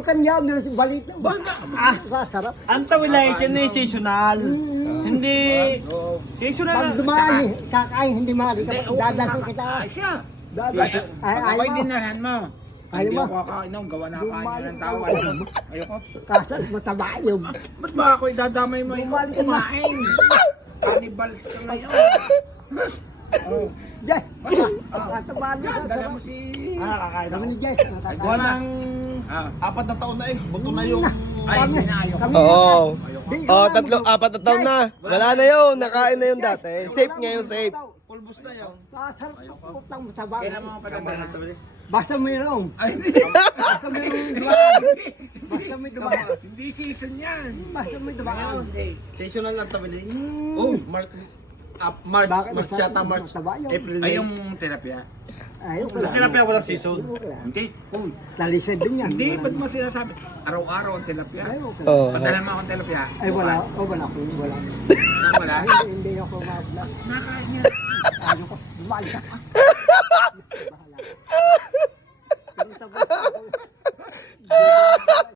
Kanya, balik na. Sarap. Ang tawilation ay seasonal. Hindi. Seasonal Pag lang. dumali, kakain, hindi mali. Dadasal kita. Siya. Dadasal. Ako Ayaw din mo. nahan mo. Ayaw Hindi mo. ako kakainom, gawa na Dumali. kain ng tao. Ayoko. Kasal, mataba yun. Ba't ba ako idadamay mo? Ikaw Dumali ka na. kumain. Cannibals ka ngayon. Oh. Jess, mataba na. Yan, dala mo si... Kakain Kami ako. ni Jess. Gawa ng Ah. 4 na taon na eh. Buto na yung... Ay, hindi na ayoko. Oo. Ayoko. Oh, 4 na taon na. Wala na yun. Nakain na yun dati. Safe ngayon, safe. Pulbos na yun. Kasal, putang mataba. Kailan mo padadala? Basta mayroong. Ay, hindi. Basta mayroong dumaan. Basta may dumaan. Hindi season yan. Basta may dumaan. Seasonal lang tawilin. Oh, March. March. Bakit March masarap? yata, March. Mataba yun. April. Ay, yung terapya. Ayaw ko Yung lang. tilapia walang season. Hindi. Talisad din yan. Hindi, ba't mo sinasabi? Araw-araw ang tilapia. Ayaw ko lang. Oo. Padala mo akong tilapia. Ay, wala. Bukas. O, wala ko. Wala. Wala. Hindi ako mabla. Nakain niya. Ayaw ko. Bumalik ka.